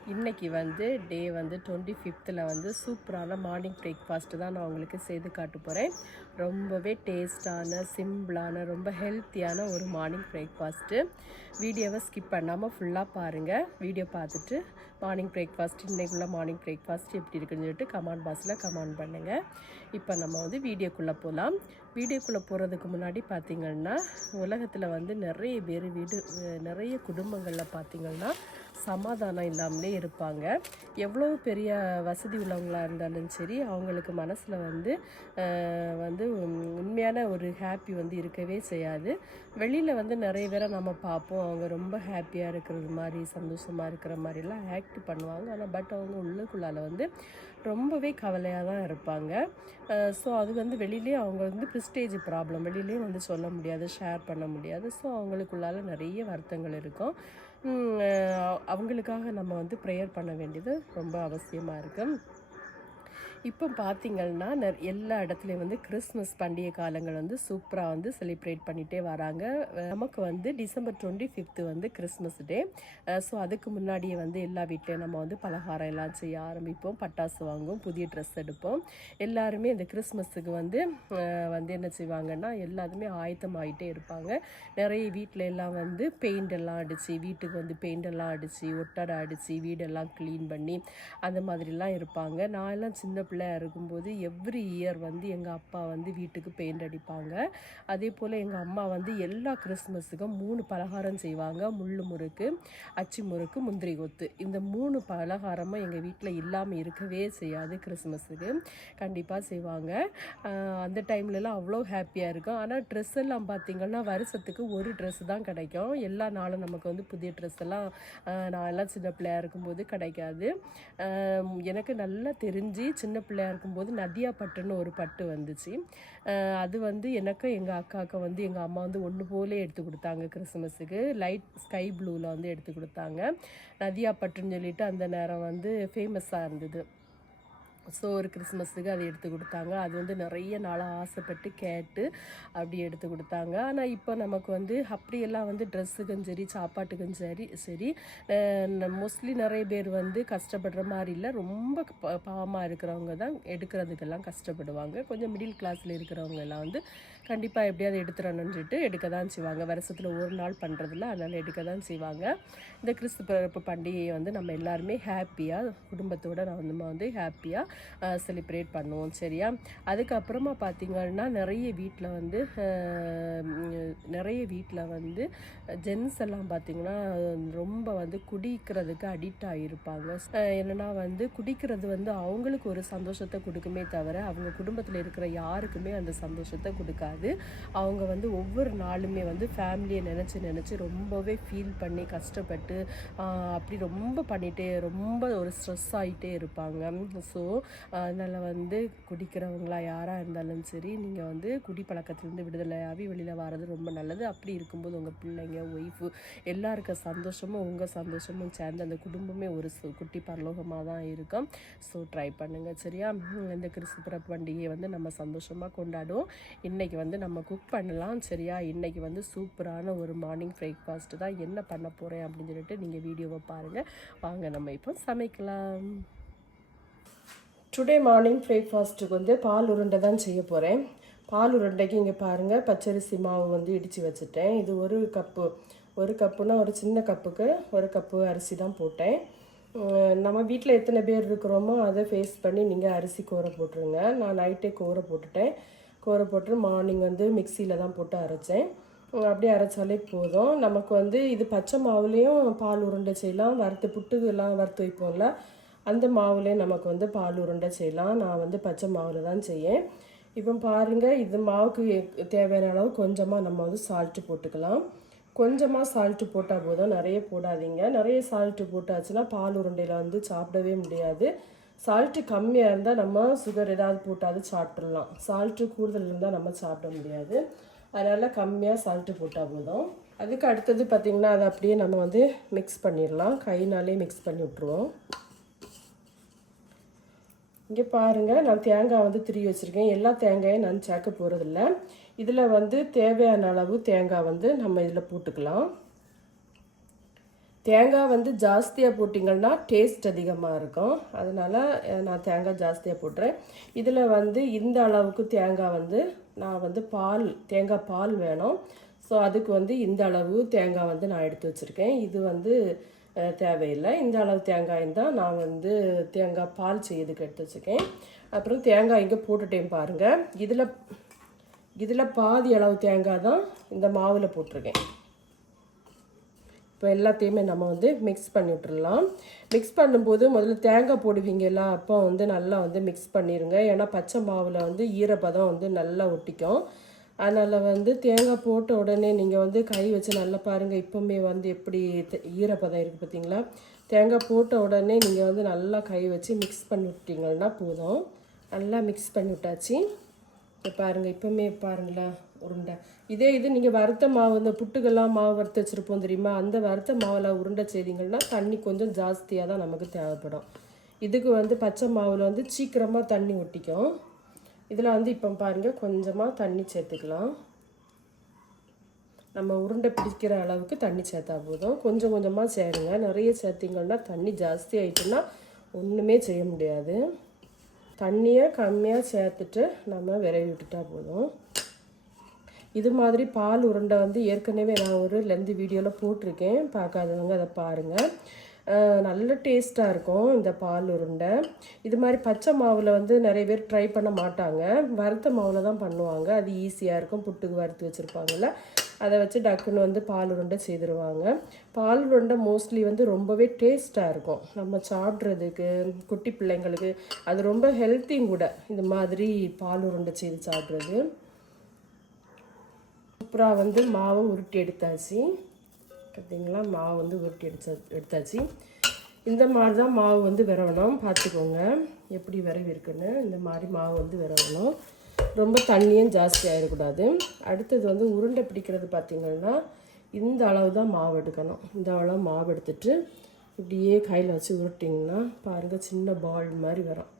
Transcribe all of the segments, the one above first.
இன்றைக்கி வந்து டே வந்து டுவெண்ட்டி ஃபிஃப்த்தில் வந்து சூப்பரான மார்னிங் பிரேக்ஃபாஸ்ட்டு தான் நான் உங்களுக்கு செய்து காட்ட போகிறேன் ரொம்பவே டேஸ்டான சிம்பிளான ரொம்ப ஹெல்த்தியான ஒரு மார்னிங் பிரேக்ஃபாஸ்ட்டு. வீடியோவை ஸ்கிப் பண்ணாமல் ஃபுல்லாக பாருங்கள் வீடியோ பார்த்துட்டு மார்னிங் பிரேக்ஃபாஸ்ட் இன்றைக்குள்ள மார்னிங் பிரேக்ஃபாஸ்ட் எப்படி இருக்குன்னு சொல்லிட்டு கமெண்ட் பாக்ஸில் கமெண்ட் பண்ணுங்கள் இப்போ நம்ம வந்து வீடியோக்குள்ளே போகலாம் வீடியோக்குள்ளே போகிறதுக்கு முன்னாடி பார்த்திங்கன்னா உலகத்தில் வந்து நிறைய பேர் வீடு நிறைய குடும்பங்களில் பார்த்திங்கன்னா சமாதானம் இல்லாமலே இருப்பாங்க. எவ்வளோ பெரிய வசதி உள்ளவங்களாக இருந்தாலும் சரி அவங்களுக்கு மனசில் வந்து வந்து உண்மையான ஒரு ஹாப்பி வந்து இருக்கவே செய்யாது. வெளியில் வந்து நிறைய பேரை நம்ம பார்ப்போம். அவங்க ரொம்ப ஹாப்பியாக இருக்கிறது மாதிரி சந்தோஷமாக இருக்கிற மாதிரிலாம் ஆக்ட் பண்ணுவாங்க. ஆனால் பட் அவங்க உள்ளுக்குள்ளால வந்து ரொம்பவே கவலையாக தான் இருப்பாங்க. ஸோ அது வந்து வெளியிலே அவங்க வந்து ப்ரிஸ்டேஜ் ப்ராப்ளம் வெளியிலே வந்து சொல்ல முடியாது ஷேர் பண்ண முடியாது. ஸோ அவங்களுக்குள்ளால நிறைய வருத்தங்கள் இருக்கும். அவங்களுக்காக நம்ம வந்து ப்ரேயர் பண்ண வேண்டியது ரொம்ப அவசியமாக இருக்குது இப்போ பார்த்தீங்கன்னா நெ- எல்லா இடத்துலையும் வந்து கிறிஸ்மஸ் பண்டிகை காலங்கள் வந்து சூப்பராக வந்து செலிப்ரேட் பண்ணிகிட்டே வராங்க. நமக்கு வந்து டிசம்பர் டுவெண்ட்டி ஃபிஃப்த்து வந்து கிறிஸ்மஸ் டே. ஸோ அதுக்கு முன்னாடியே வந்து எல்லா வீட்லேயும் நம்ம வந்து பலகாரம் எல்லாம் செய்ய ஆரம்பிப்போம். பட்டாசு வாங்குவோம் புதிய ட்ரெஸ் எடுப்போம். எல்லாருமே இந்த கிறிஸ்மஸுக்கு வந்து வந்து என்ன செய்வாங்கன்னா எல்லாருமே ஆயத்தமாயிட்டே இருப்பாங்க. நிறைய வீட்டில் எல்லாம் வந்து பெயிண்ட் எல்லாம் அடித்து வீட்டுக்கு வந்து பெயிண்ட் எல்லாம் அடித்து ஒட்டடை அடித்து வீடெல்லாம் க்ளீன் பண்ணி அந்த மாதிரிலாம் இருப்பாங்க. நான் எல்லாம் சின்ன பிள்ளையா இருக்கும்போது எவ்ரி இயர் வந்து எங்கள் அப்பா வந்து வீட்டுக்கு பெயிண்ட் அடிப்பாங்க. அதே போல் எங்கள் அம்மா வந்து எல்லா கிறிஸ்மஸுக்கும் மூணு பலகாரம் செய்வாங்க. முள் முறுக்கு அச்சு முறுக்கு முந்திரி கொத்து. இந்த மூணு பலகாரமும் எங்கள் வீட்டில் இல்லாமல் இருக்கவே செய்யாது கிறிஸ்மஸுக்கு கண்டிப்பாக செய்வாங்க. அந்த டைம்லலாம் அவ்வளோ ஹாப்பியாக இருக்கும். ஆனால் ட்ரெஸ் எல்லாம் பார்த்திங்கன்னா வருஷத்துக்கு ஒரு ட்ரெஸ் தான் கிடைக்கும். எல்லா நாளும் நமக்கு வந்து புதிய ட்ரெஸ் எல்லாம் நான் எல்லாம் சின்ன பிள்ளையாக இருக்கும்போது கிடைக்காது. எனக்கு நல்லா தெரிஞ்சு சின்ன பிள்ளையா இருக்கும்போது நதியா பட்டுன்னு ஒரு பட்டு வந்துச்சு. அது வந்து எனக்கும் எங்கள் அக்காவுக்கு வந்து எங்கள் அம்மா வந்து ஒன்று போலே எடுத்து கொடுத்தாங்க கிறிஸ்மஸுக்கு லைட் ஸ்கை ப்ளூவில் வந்து எடுத்து கொடுத்தாங்க. நதியா பட்டுன்னு சொல்லிட்டு அந்த நேரம் வந்து ஃபேமஸாக இருந்தது. ஸோ ஒரு கிறிஸ்மஸுக்கு அதை எடுத்து கொடுத்தாங்க. அது வந்து நிறைய நாளாக ஆசைப்பட்டு கேட்டு அப்படி எடுத்து கொடுத்தாங்க. ஆனால் இப்போ நமக்கு வந்து அப்படியெல்லாம் வந்து ட்ரெஸ்ஸுக்கும் சரி சாப்பாட்டுக்கும் சரி சரி மோஸ்ட்லி நிறைய பேர் வந்து கஷ்டப்படுற மாதிரி இல்லை. ரொம்ப ப- பாவமாக இருக்கிறவங்க தான் எடுக்கிறதுக்கெல்லாம் கஷ்டப்படுவாங்க. கொஞ்சம் மிடில் கிளாஸில் இருக்கிறவங்க எல்லாம் வந்து கண்டிப்பாக எப்படியாவது எடுத்துறணும்னு சொல்லிட்டு எடுக்க தான் செய்வாங்க. வருஷத்தில் ஒரு நாள் பண்ணுறதில்ல அதனால் எடுக்க தான் செய்வாங்க. இந்த கிறிஸ்து பிறப்பு பண்டிகையை வந்து நம்ம எல்லாருமே ஹாப்பியாக குடும்பத்தோடு நான் நம்ம வந்து ஹாப்பியாக செலிப்ரேட் பண்ணுவோம். சரியா? அதுக்கப்புறமா பார்த்திங்கன்னா நிறைய வீட்டில் வந்து நிறைய வீட்டில் வந்து ஜென்ஸ் எல்லாம் பார்த்திங்கன்னா ரொம்ப வந்து குடிக்கிறதுக்கு அடிக்ட் ஆகியிருப்பாங்க என்னென்னா என்னன்னா வந்து குடிக்கிறது வந்து அவங்களுக்கு ஒரு சந்தோஷத்தை கொடுக்குமே தவிர அவங்க குடும்பத்தில் இருக்கிற யாருக்குமே அந்த சந்தோஷத்தை கொடுக்காது. அவங்க வந்து ஒவ்வொரு நாளுமே வந்து ஃபேமிலியை நினச்சி நினச்சி ரொம்பவே ஃபீல் பண்ணி கஷ்டப்பட்டு அப்படி ரொம்ப பண்ணிகிட்டே ரொம்ப ஒரு ஸ்ட்ரெஸ் ஆகிட்டே இருப்பாங்க. ஸோ அதனால் வந்து குடிக்கிறவங்களா யாராக இருந்தாலும் சரி நீங்கள் வந்து குடி பழக்கத்துலேருந்து விடுதலையாகி வெளியில் வர்றது ரொம்ப நல்லது. அப்படி இருக்கும்போது உங்கள் பிள்ளைங்க ஒய்ஃபு எல்லாருக்க சந்தோஷமும் உங்கள் சந்தோஷமும் சேர்ந்து அந்த குடும்பமே ஒரு சு- குட்டி பரலோகமாக தான் இருக்கும். ஸோ ட்ரை பண்ணுங்கள் சரியா? இந்த கிறிஸ்து பிறப்பு பண்டிகையை வந்து நம்ம சந்தோஷமாக கொண்டாடுவோம். இன்றைக்கி வந்து நம்ம குக் பண்ணலாம். சரியா? இன்றைக்கி வந்து சூப்பரான ஒரு மார்னிங் பிரேக்ஃபாஸ்ட்டு தான். என்ன பண்ண போகிறேன் அப்படின்னு சொல்லிட்டு நீங்கள் வீடியோவை பாருங்கள் வாங்க நம்ம இப்போ சமைக்கலாம். டுடே மார்னிங் பிரேக்ஃபாஸ்ட்டுக்கு வந்து பால் உருண்டை தான் செய்ய போகிறேன் பால் உருண்டைக்கு இங்கே பாருங்கள் பச்சரிசி மாவு வந்து இடித்து வச்சுட்டேன். இது ஒரு கப்பு. ஒரு கப்புனா ஒரு சின்ன கப்புக்கு ஒரு கப்பு அரிசி தான் போட்டேன். நம்ம வீட்டில் எத்தனை பேர் இருக்கிறோமோ அதை ஃபேஸ் பண்ணி நீங்கள் அரிசி கோர போட்டுருங்க. நான் நைட்டே கோர போட்டுட்டேன். கோர போட்டு மார்னிங் வந்து மிக்சியில் தான் போட்டு அரைச்சேன். அப்படியே அரைச்சாலே போதும். நமக்கு வந்து இது பச்சை மாவுலேயும் பால் உருண்டை செய்யலாம். வறுத்து புட்டு வறுத்து வைப்போம்ல அந்த மாவுலேயும் நமக்கு வந்து பால் உருண்டை செய்யலாம். நான் வந்து பச்சை மாவில் தான் செய்யேன். இப்போ பாருங்கள் இது மாவுக்கு தேவையான அளவு கொஞ்சமாக நம்ம வந்து சால்ட்டு போட்டுக்கலாம். கொஞ்சமாக சால்ட்டு போட்டால் போதும். நிறைய போடாதீங்க. நிறைய சால்ட்டு போட்டாச்சுன்னா பால் உருண்டையில் வந்து சாப்பிடவே முடியாது. சால்ட்டு கம்மியாக இருந்தால் நம்ம சுகர் ஏதாவது போட்டாது சாப்பிட்றலாம் சால்ட்டு கூடுதல் இருந்தால் நம்ம சாப்பிட முடியாது. அதனால் கம்மியாக சால்ட்டு போட்டால் போதும். அதுக்கு அடுத்தது பார்த்திங்கன்னா அதை அப்படியே நம்ம வந்து மிக்ஸ் பண்ணிடலாம். கைனாலே மிக்ஸ் பண்ணி விட்ருவோம் இங்கே பாருங்கள் நான் தேங்காய் வந்து திரி வச்சுருக்கேன். எல்லா தேங்காயும் நான் சேர்க்க போகிறதில்ல இதில் வந்து தேவையான அளவு தேங்காய் வந்து நம்ம இதில் போட்டுக்கலாம். தேங்காய் வந்து ஜாஸ்தியாக போட்டிங்கன்னா டேஸ்ட் அதிகமாக இருக்கும். அதனால் நான் தேங்காய் ஜாஸ்தியாக போட்டுறேன். இதில் வந்து இந்த அளவுக்கு தேங்காய் வந்து நான் வந்து பால் தேங்காய் பால் வேணும். ஸோ அதுக்கு வந்து இந்த அளவு தேங்காய் வந்து நான் எடுத்து வச்சுருக்கேன். இது வந்து தேவையில்லை. இந்த அளவு தேங்காய் தான் நான் வந்து தேங்காய் பால் செய்யறதுக்கு எடுத்து வச்சுருக்கேன். அப்புறம் தேங்காய் இங்கே போட்டுட்டேன் பாருங்கள் இதில் இதில் பாதி அளவு தேங்காய் தான் இந்த மாவில் போட்டிருக்கேன். இப்போ எல்லாத்தையுமே நம்ம வந்து மிக்ஸ் பண்ணி விட்டுறலாம். மிக்ஸ் பண்ணும்போது முதல்ல தேங்காய் போடுவீங்களா அப்போ வந்து நல்லா வந்து மிக்ஸ் பண்ணிடுங்க ஏன்னா பச்சை மாவில் வந்து ஈரப்பதம் வந்து நல்லா ஒட்டிக்கும். அதனால் வந்து தேங்காய் போட்ட உடனே நீங்கள் வந்து கை வச்சு நல்லா பாருங்கள் இப்போவுமே வந்து எப்படி ஈரப்பதம் இருக்குது பார்த்தீங்களா தேங்காய் போட்ட உடனே நீங்கள் வந்து நல்லா கை வச்சு மிக்ஸ் பண்ணி விட்டிங்கன்னா போதும். நல்லா மிக்ஸ் பண்ணி விட்டாச்சு. இப்போ பாருங்கள் இப்போவுமே பாருங்களேன். உருண்டை. இதே இது நீங்கள் வறுத்த மாவு இந்த புட்டுக்கெல்லாம் மாவு வறுத்து வச்சுருப்போம் தெரியுமா? அந்த வறுத்த மாவில் உருண்டை செய்திங்கன்னா தண்ணி கொஞ்சம் ஜாஸ்தியாக தான் நமக்கு தேவைப்படும். இதுக்கு வந்து பச்சை மாவில் வந்து சீக்கிரமாக தண்ணி ஒட்டிக்கும். இதில் வந்து இப்போ பாருங்கள் கொஞ்சமாக தண்ணி சேர்த்துக்கலாம். நம்ம உருண்டை பிடிக்கிற அளவுக்கு தண்ணி சேர்த்தா போதும். கொஞ்சம் கொஞ்சமாக சேருங்க. நிறைய சேர்த்திங்கன்னா தண்ணி ஜாஸ்தி ஆயிட்டுன்னா ஒன்றுமே செய்ய முடியாது. தண்ணியை கம்மியாக சேர்த்துட்டு நம்ம விரவி விட்டுட்டா போதும். இது மாதிரி பால் உருண்டை வந்து ஏற்கனவே நான் ஒரு லெந்து வீடியோவில் போட்டிருக்கேன். பார்க்காதவங்க அதை பாருங்கள் நல்ல டேஸ்ட்டாக இருக்கும் இந்த பால் உருண்டை. இது மாதிரி பச்சை மாவில் வந்து நிறைய பேர் ட்ரை பண்ண மாட்டாங்க. வறுத்த மாவில் தான் பண்ணுவாங்க. அது ஈஸியாக இருக்கும். புட்டுக்கு வறுத்து வச்சுருப்பாங்கல்ல. அதை வச்சு டக்குன்னு வந்து பால் உருண்டை செய்திருவாங்க. பால் உருண்டை மோஸ்ட்லி வந்து ரொம்பவே டேஸ்ட்டாக இருக்கும். நம்ம சாப்பிட்றதுக்கு குட்டி பிள்ளைங்களுக்கு அது ரொம்ப ஹெல்த்தியும் கூட. இந்த மாதிரி பால் உருண்டை செய்து சாப்பிட்றது. சூப்பராக வந்து மாவை உருட்டி எடுத்தாச்சு. பார்த்தீங்களா மாவு வந்து உருட்டி எடுத்தா எடுத்தாச்சு. இந்த மாதிரி தான் மாவு வந்து விரவணும். பார்த்துக்கோங்க. எப்படி விரவி இருக்குன்னு இந்த மாதிரி மாவு வந்து விரவணும். ரொம்ப தண்ணியும் ஜாஸ்தி ஆகிடக்கூடாது அடுத்தது வந்து உருண்டை பிடிக்கிறது பார்த்திங்கன்னா இந்த அளவு தான் மாவு எடுக்கணும். இந்த அளவு மாவு எடுத்துட்டு இப்படியே கையில் வச்சு உருட்டிங்கன்னா பாருங்கள் சின்ன பால் மாதிரி வரும்.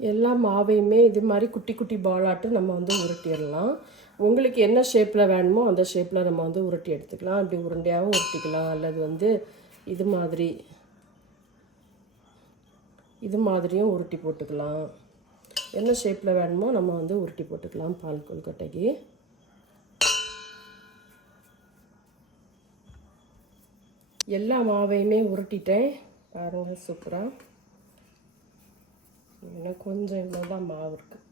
எல்லா மாவையுமே இது மாதிரி குட்டி குட்டி பாலாட்டு நம்ம வந்து உருட்டிடலாம். உங்களுக்கு என்ன ஷேப்பில் வேணுமோ அந்த ஷேப்பில் நம்ம வந்து உருட்டி எடுத்துக்கலாம். அப்படி உருண்டையாகவும் உருட்டிக்கலாம். அல்லது வந்து இது மாதிரி இது மாதிரியும் உருட்டி போட்டுக்கலாம். என்ன ஷேப்பில் வேணுமோ நம்ம வந்து உருட்டி போட்டுக்கலாம் பால் கொழுக்கட்டைக்கு. எல்லா மாவையுமே உருட்டிட்டேன். பாருங்கள் சூப்பராக இன்னும் கொஞ்சம் இவ்வளோ தான் மாவு இருக்குது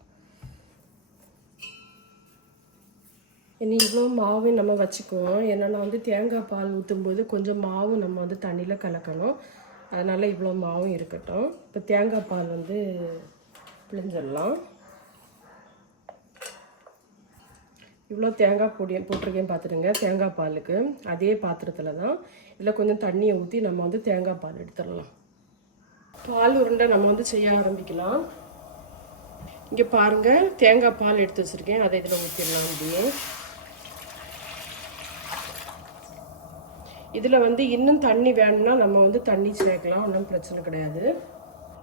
இனி இவ்வளோ மாவு நம்ம வச்சுக்குவோம். ஏன்னா வந்து தேங்காய் பால் ஊற்றும்போது கொஞ்சம் மாவு நம்ம வந்து தண்ணியில் கலக்கணும். அதனால் இவ்வளோ மாவும் இருக்கட்டும். இப்போ தேங்காய் பால் வந்து பிழிஞ்சிடலாம். இவ்வளோ தேங்காய் பொடி போட்டிருக்கேன் பார்த்துடுங்க தேங்காய் பாலுக்கு. அதே பாத்திரத்தில் தான். இதில் கொஞ்சம் தண்ணியை ஊற்றி நம்ம வந்து தேங்காய் பால் எடுத்துடலாம். பால் உருண்டை நம்ம வந்து செய்ய ஆரம்பிக்கலாம். இங்கே பாருங்கள் தேங்காய் பால் எடுத்து வச்சுருக்கேன். அதை இதில் ஊற்றிடலாம் அப்படியே. இதில் வந்து இன்னும் தண்ணி வேணும்னா நம்ம வந்து தண்ணி சேர்க்கலாம் ஒன்றும் பிரச்சனை கிடையாது.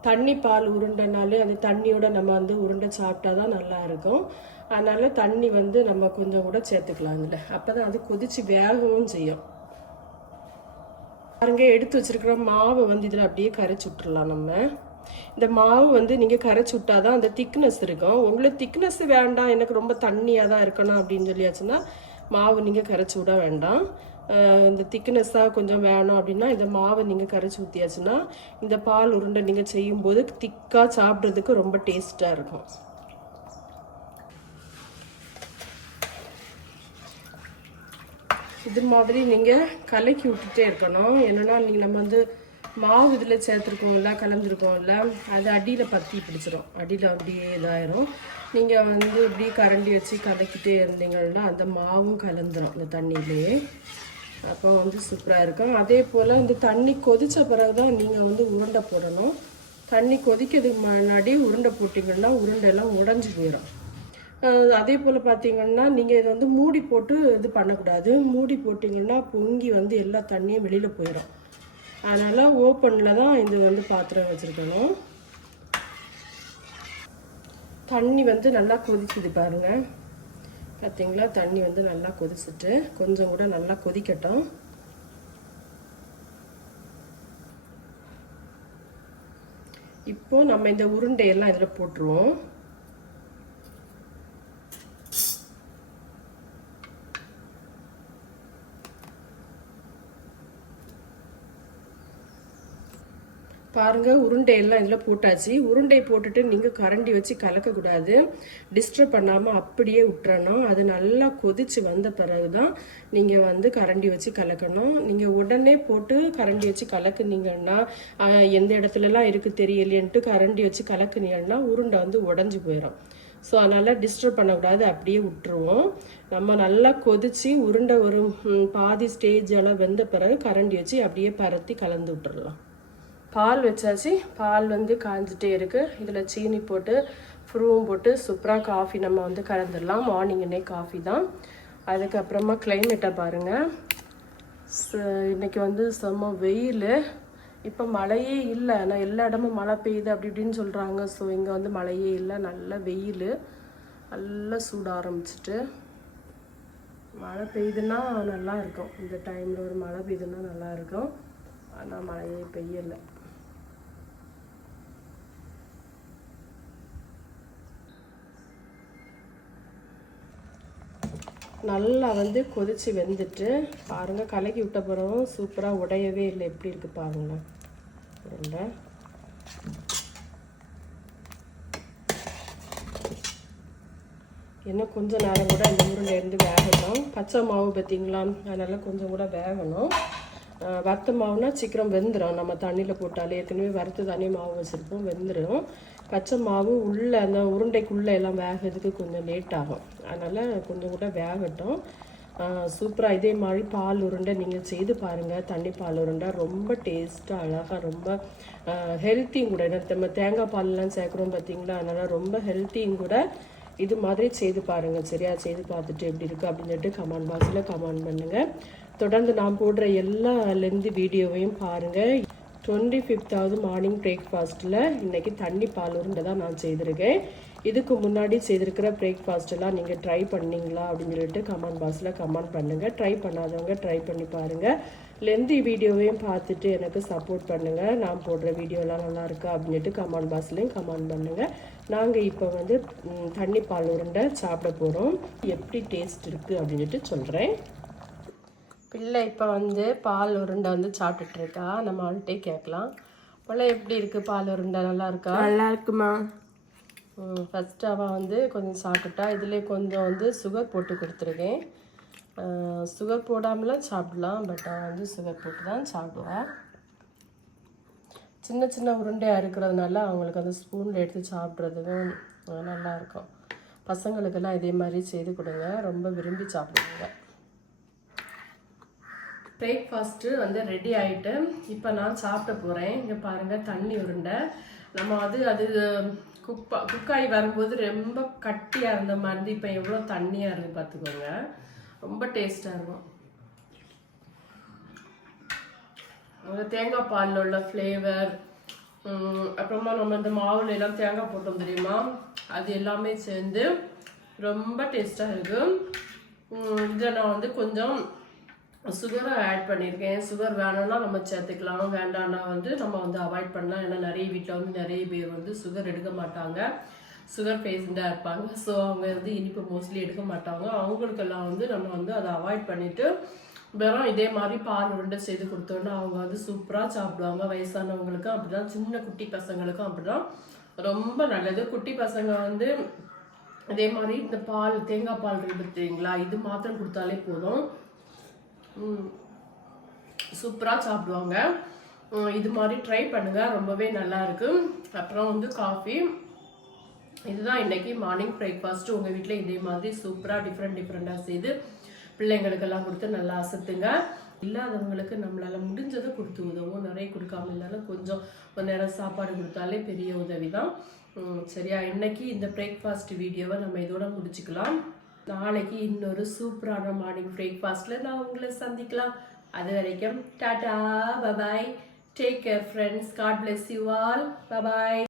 தண்ணி பால் உருண்டைனாலே அந்த தண்ணியோட நம்ம வந்து உருண்டை சாப்பிட்டா தான் நல்லா இருக்கும். அதனால் தண்ணி வந்து நம்ம கொஞ்சம் கூட சேர்த்துக்கலாம் இதில். அப்போ தான் அது கொதித்து வேகவும் செய்யும். பாருங்க எடுத்து வச்சிருக்கிற மாவை வந்து இதில் அப்படியே கரைச்சி விட்டுறலாம் நம்ம. இந்த மாவு வந்து நீங்கள் கரைச்சி விட்டாதான் அந்த திக்னஸ் இருக்கும். உங்களுக்கு திக்னஸ் வேண்டாம் எனக்கு ரொம்ப தண்ணியாக தான் இருக்கணும் அப்படின்னு சொல்லியாச்சுன்னா மாவு நீங்கள் கரைச்சி விட வேண்டாம். இந்த திக்னஸ்ஸாக கொஞ்சம் வேணும் அப்படின்னா இந்த மாவை நீங்கள் கரைச்சி ஊற்றியாச்சுன்னா இந்த பால் உருண்டை நீங்கள் செய்யும்போது திக்காக சாப்பிட்றதுக்கு ரொம்ப டேஸ்ட்டாக இருக்கும். இது மாதிரி நீங்கள் கலக்கி விட்டுட்டே இருக்கணும். என்னென்னா நீங்கள் நம்ம வந்து மாவு இதில் சேர்த்துருக்கோம்ல கலந்துருக்கோம்ல அது அடியில் பற்றி பிடிச்சிரும். அடியில் அப்படியே இதாயிரும். நீங்கள் வந்து இப்படி கரண்டி வச்சு கலக்கிட்டே இருந்தீங்கன்னா அந்த மாவும் கலந்துரும் அந்த தண்ணியிலேயே அப்போ வந்து சூப்பராக இருக்கும். அதே போல் இந்த தண்ணி கொதித்த பிறகு தான் நீங்கள் வந்து உருண்டை போடணும். தண்ணி கொதிக்கிறதுக்கு முன்னாடி உருண்டை போட்டிங்கன்னா உருண்டெல்லாம் உடஞ்சி போயிடும் அதே போல் பார்த்தீங்கன்னா நீங்கள் இதை வந்து மூடி போட்டு இது பண்ணக்கூடாது. மூடி போட்டிங்கன்னா பொங்கி வந்து எல்லா தண்ணியும் வெளியில் போயிடும் அதனால் ஓப்பனில் தான் இது வந்து பாத்திரம் வச்சுருக்கணும். தண்ணி வந்து நல்லா கொதிச்சுது பாருங்கள் பார்த்தீங்களா தண்ணி வந்து நல்லா கொதிச்சுட்டு கொஞ்சம் கூட நல்லா கொதிக்கட்டும். இப்போது நம்ம இந்த உருண்டையெல்லாம் இதில் போட்டுருவோம். பாருங்க உருண்டை எல்லாம் இதில் போட்டாச்சு. உருண்டை போட்டுட்டு நீங்கள் கரண்டி வச்சு கலக்கக்கூடாது. டிஸ்டர்ப் பண்ணாமல் அப்படியே விட்டுறணும். அது நல்லா கொதிச்சு வந்த பிறகு தான் நீங்கள் வந்து கரண்டி வச்சு கலக்கணும். நீங்கள் உடனே போட்டு கரண்டி வச்சு கலக்குனீங்கன்னா எந்த இடத்துலலாம் இருக்குது தெரியலையன்ட்டு கரண்டி வச்சு கலக்குனீங்கன்னா உருண்டை வந்து உடஞ்சி போயிடும் ஸோ அதனால் டிஸ்டர்ப் பண்ணக்கூடாது. அப்படியே விட்டுருவோம். நம்ம நல்லா கொதிச்சு உருண்டை ஒரு பாதி ஸ்டேஜ் அளவு வெந்த பிறகு கரண்டி வச்சு அப்படியே பரத்தி கலந்து விட்டுறலாம். பால் வச்சாச்சு. பால் வந்து காஞ்சிட்டே இருக்குது இதில் சீனி போட்டு ஃப்ரூவும் போட்டு சூப்பராக காஃபி நம்ம வந்து கலந்துடலாம் மார்னிங்குன்னே காஃபி தான். அதுக்கப்புறமா கிளைமேட்டை பாருங்கள் இன்றைக்கி வந்து செம்ம வெயில். இப்போ மழையே இல்லை. ஆனால் எல்லா இடமும் மழை பெய்யுது அப்படி இப்படின்னு சொல்கிறாங்க ஸோ இங்கே வந்து மழையே இல்லை. நல்ல வெயில். நல்லா சூட ஆரம்பிச்சிட்டு மழை பெய்யுதுன்னா நல்லா இருக்கும். இந்த டைமில் ஒரு மழை பெய்யுதுன்னா நல்லா இருக்கும். ஆனால் மழையே பெய்யலை. நல்லா வந்து கொதித்து வெந்துட்டு பாருங்கள் கலக்கி விட்ட பிறகும் சூப்பராக உடையவே இல்லை. எப்படி இருக்குது பாருங்களேன் உருண்டை இன்னும் கொஞ்சம் நேரம் கூட இந்த உருண்டை இருந்து வேகணும் பச்சை மாவு பார்த்தீங்களா? அதனால கொஞ்சம் கூட வேகணும். வறுத்த மாவுனா சீக்கிரம் வெந்துடும் நம்ம தண்ணியில் போட்டாலே ஏற்கனவே வறுத்து தனி மாவு வச்சுருப்போம் வெந்துடும் பச்சை மாவு உள்ளே அந்த உருண்டைக்குள்ளே எல்லாம் வேகிறதுக்கு கொஞ்சம் லேட் ஆகும். அதனால் கொஞ்சம் கூட வேகட்டும். சூப்பராக இதே மாதிரி பால் உருண்டை நீங்கள் செய்து பாருங்கள் தண்ணி பால் உருண்டை ரொம்ப டேஸ்ட்டாக அழகாக ரொம்ப ஹெல்த்தியும் கூட. நம்ம தேங்காய் பால்லாம் சேர்க்குறோம் பார்த்தீங்களா அதனால் ரொம்ப ஹெல்த்தியும் கூட இது மாதிரி செய்து பாருங்கள் சரியா? செய்து பார்த்துட்டு எப்படி இருக்குது அப்படின்னு சொல்லிட்டு கமெண்ட் பாக்ஸில் கமெண்ட் பண்ணுங்கள் தொடர்ந்து நான் போடுற எல்லா லெந்தி வீடியோவையும் பாருங்கள் டுவெண்ட்டி ஃபிஃப்த்தாவது மார்னிங் பிரேக்ஃபாஸ்ட்டில் இன்றைக்கி தண்ணி பால் உருண்டை தான் நான் செய்திருக்கேன். இதுக்கு முன்னாடி செய்திருக்கிற பிரேக்ஃபாஸ்ட்டெல்லாம் நீங்கள் ட்ரை பண்ணீங்களா அப்படின்னு சொல்லிட்டு கமெண்ட் பாக்ஸில் கமெண்ட் பண்ணுங்கள் ட்ரை பண்ணாதவங்க ட்ரை பண்ணி பாருங்கள் லெந்தி வீடியோவையும் பார்த்துட்டு எனக்கு சப்போர்ட் பண்ணுங்கள் நான் போடுற வீடியோலாம் நல்லா இருக்கா அப்படின்னு சொல்லிட்டு கமெண்ட் பாக்ஸ்லேயும் கமெண்ட் பண்ணுங்கள் நாங்கள் இப்போ வந்து தண்ணி பால் உருண்டை சாப்பிட போகிறோம் எப்படி டேஸ்ட் இருக்குது அப்படின்னு சொல்கிறேன் பிள்ளை இப்போ வந்து பால் உருண்டை வந்து சாப்பிட்டுட்டு இருக்கா நம்ம அவள்கிட்டே கேட்கலாம். பிள்ளை எப்படி இருக்குது பால் உருண்டை நல்லா இருக்கா? நல்லா இருக்குமா? ஃபஸ்ட்டு அவள் வந்து கொஞ்சம் சாப்பிட்டுட்டா. இதுலேயே கொஞ்சம் வந்து சுகர் போட்டு கொடுத்துருக்கேன். சுகர் போடாமலாம் சாப்பிடலாம். பட் அவள் வந்து சுகர் போட்டு தான் சாப்பிடுவாள் சின்ன சின்ன உருண்டையாக இருக்கிறதுனால அவங்களுக்கு அந்த ஸ்பூனில் எடுத்து சாப்பிட்றதுக்கும் அஹ், நல்லா இருக்கும். பசங்களுக்கெல்லாம் இதே மாதிரி செய்து கொடுங்க. ரொம்ப விரும்பி சாப்பிடுவாங்க. பிரேக்ஃபாஸ்ட்டு வந்து ரெடி ஆகிட்டு இப்போ நான் சாப்பிட போகிறேன் இங்கே பாருங்கள் தண்ணி உருண்டை. நம்ம வந்து அது குப்பா குக்காய் வரும்போது ரொம்ப கட்டியாக இருந்த மாதிரி இப்போ எவ்வளோ தண்ணியாக இருக்குது பார்த்துக்கோங்க ரொம்ப டேஸ்ட்டாக இருக்கும். தேங்காய் பாலில் உள்ள ஃப்ளேவர் அப்புறமா நம்ம இந்த மாவுல எல்லாம் தேங்காய் போட்டோம் தெரியுமா? அது எல்லாமே சேர்ந்து ரொம்ப டேஸ்ட்டாக இருக்குது இதில் நான் வந்து கொஞ்சம் சுகரை ஆட் பண்ணியிருக்கேன். சுகர் வேணும்னா நம்ம சேர்த்துக்கலாம். வேண்டாம்னா வந்து நம்ம வந்து அவாய்ட் பண்ணலாம். ஏன்னா நிறைய வீட்டில் வந்து நிறைய பேர் வந்து சுகர் எடுக்க மாட்டாங்க. சுகர் பேஷண்ட்டாக இருப்பாங்க. ஸோ அவங்க வந்து இனிப்பு மோஸ்ட்லி எடுக்க மாட்டாங்க. அவங்களுக்கெல்லாம் வந்து நம்ம வந்து அதை அவாய்ட் பண்ணிவிட்டு வெறும் இதே மாதிரி பால் உருண்டை செய்து கொடுத்தோன்னா அவங்க வந்து சூப்பராக சாப்பிடுவாங்க. வயசானவங்களுக்கும் அப்படிதான். சின்ன குட்டி பசங்களுக்கும் அப்படிதான். ரொம்ப நல்லது. குட்டி பசங்க வந்து இதே மாதிரி இந்த பால் தேங்காய் பால் இருக்கு பார்த்தீங்களா இது மாத்திரம் கொடுத்தாலே போதும். சூப்பராக சாப்பிடுவாங்க. இது மாதிரி ட்ரை பண்ணுங்கள் ரொம்பவே நல்லா இருக்கு. அப்புறம் வந்து காஃபி இதுதான் இன்னைக்கு மார்னிங் பிரேக்ஃபாஸ்ட் உங்கள் வீட்டில் இதே மாதிரி சூப்பராக டிஃப்ரெண்ட் டிஃப்ரெண்ட்டாக செய்து பிள்ளைங்களுக்கெல்லாம் கொடுத்து நல்லா அசத்துங்க. இல்லாதவங்களுக்கு நம்மளால் முடிஞ்சதை கொடுத்து உதவும். நிறைய கொடுக்காம இருந்தாலும் கொஞ்சம் ஒரு நேரம் சாப்பாடு கொடுத்தாலே பெரிய உதவி தான் சரியா? இன்னைக்கு இந்த பிரேக்ஃபாஸ்ட் வீடியோவை நம்ம இதோட முடிச்சுக்கலாம். நாளைக்கு இன்னொரு சூப்பரான மார்னிங் பிரேக்ஃபாஸ்ட்டில் நான் உங்களை சந்திக்கலாம். அது வரைக்கும் tata bye bye take care friends God bless you all bye bye